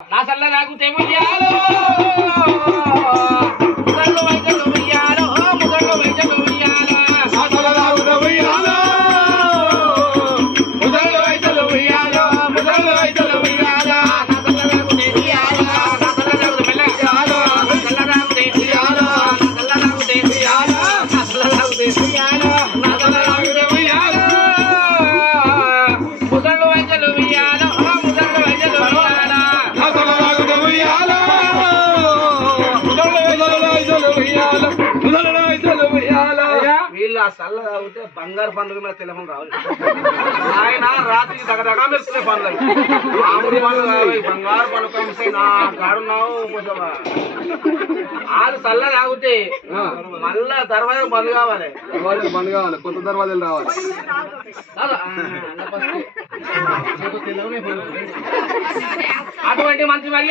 నా సల్ల తాగుతే ఉయ్యాలో ముదళ్ళు వైద్యులు ఉయ్యాలో ముదళ్ళు వైద్యులు ఉయ్యాలో నా సల్ల తాగుతే ఉయ్యాలో ముదళ్ళు వైద్యులు ఉయ్యాలో ముదళ్ళు వైద్యులు ఉయ్యాలో నా సల్ల తాగుతే ఉయ్యాలో నా సల్ల తాగుతే మెల్లగాలో నా సల్ల తాగుతే ఉయ్యాలో నా సల్ల తాగుతే ఉయ్యాలో నా సల్ల తాగుతే ఉయ్యాలో నా సల్ల తాగుతే ఉయ్యాలో ముదళ్ళు వైద్యులు ఉయ్యాలో ముదళ్ళు వైద్యులు ఉయ్యాలో నా సల్ల తాగుతే ఉయ్యాలో ముదళ్ళు వైద్యులు ఉయ్యాలో ముదళ్ళు వైద్యులు ఉయ్యాలో వీళ్ళు ఆ సల్ల తాగితే బంగారు పండుగ మీద తెలవడం రావాలి ఆయన రాత్రికి దగదగా మెరుస్తున్న పండుగ మామూలు పండుగ బంగారు పండుగ నా కాడున్నావు కొంచెం వాళ్ళు సల్ల తాగితే మళ్ళా తర్వాత బంద్ కావాలి దర్వాజాలు బంద్ కావాలి కొత్త దర్వాజాలు రావాలి అటువంటి మంత్రి మరి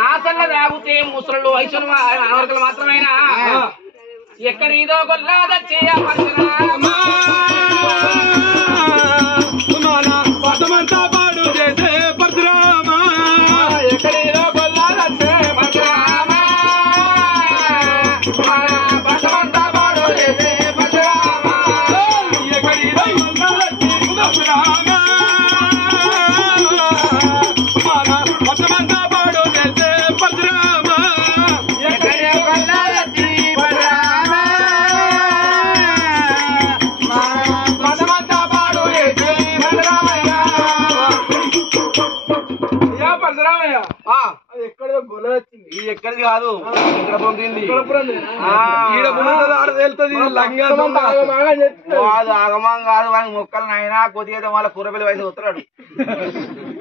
నా సల్ల తాగితే ముసలు వయసులు అనవర్కలు మాత్రమేనా ఎక్కడ ఇదో గొల్లాదచ్చే పదమంతా పాడు చేసే పరశురామా ఎక్కడేదో గొల్లాదచ్చే పరశురామా పదమంతా పాడు చేసే పరశురామా ఎక్కడిదో ఉన్నదచ్చి పరశురామా పదమంతా పాడు చేసే పరశురామా ఎక్కడేదో గొల్లాదచ్చి పరశురామా పదమంతా పాడు చేసే పరశురామయ్య పరశురామయ్య అది ఎక్కడో గొల్ల వచ్చింది ఇది ఎక్కడిది కాదు ఇక్కడ పొందింది ఈడ పుణ్యత ఆడ తేలుతుంది లంగా వాడు ఆగమం కాదు వాడికి మొక్కలు నాయనా కొద్దిగా వాళ్ళ కూరపిల్లి వయసు వస్తున్నాడు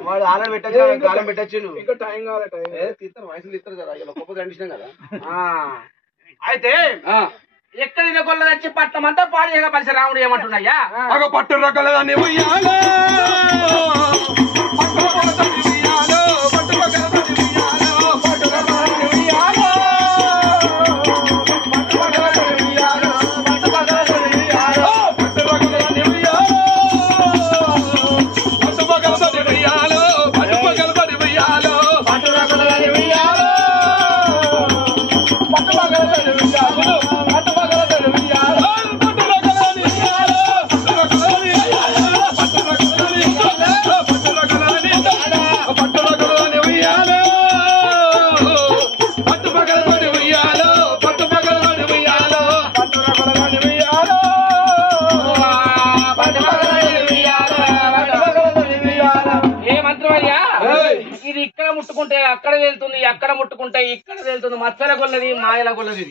వాడు ఆలలు పెట్టచ్చు కాలం పెట్టచ్చు ఇంకా టైం కావాలి టైం తీస్తారు వయసులు ఇస్తారు కదా ఇలా గొప్ప కండిషన్ కదా అయితే ఎక్కడైనా గొల్ల తెచ్చి పట్టం అంతా పాడు చేయగా పరిసర రాముడు ఏమంటున్నాయ్యా అగ పట్టు రకాలదాన్ని ఉయ్యాలో పట్టు రకాలదాన్ని ఉయ్యాలో పట్టు రకాలదాన్ని ఉయ్యాలో పట్టు రకాలదాన్ని ఉయ్యాలో పట్టు రకాలదాన్ని ఉయ్యాలో పట్టు రకాలదాన్ని ఉయ్యాలో పట్టు రకాలదాన్ని ఉయ్యాలో పట్టు రకాలదాన్ని ఉయ్యాలో పట్టు రకాలదాన్ని ఉయ్యాలో పట్టు రకాలదాన్ని ఉయ్యాలో పట్టు రకాలదాన్ని ఉయ్యాలో పట్టు రకాలదాన్ని ఉయ్యాలో పట్టు రకాలదాన్ని ఉయ్యాలో ఇది ఇక్కడ ముట్టుకుంటే అక్కడ వెళ్తుంది అక్కడ ముట్టుకుంటే ఇక్కడ వెళ్తుంది మచ్చల కొల్లది మాయల కొల్లది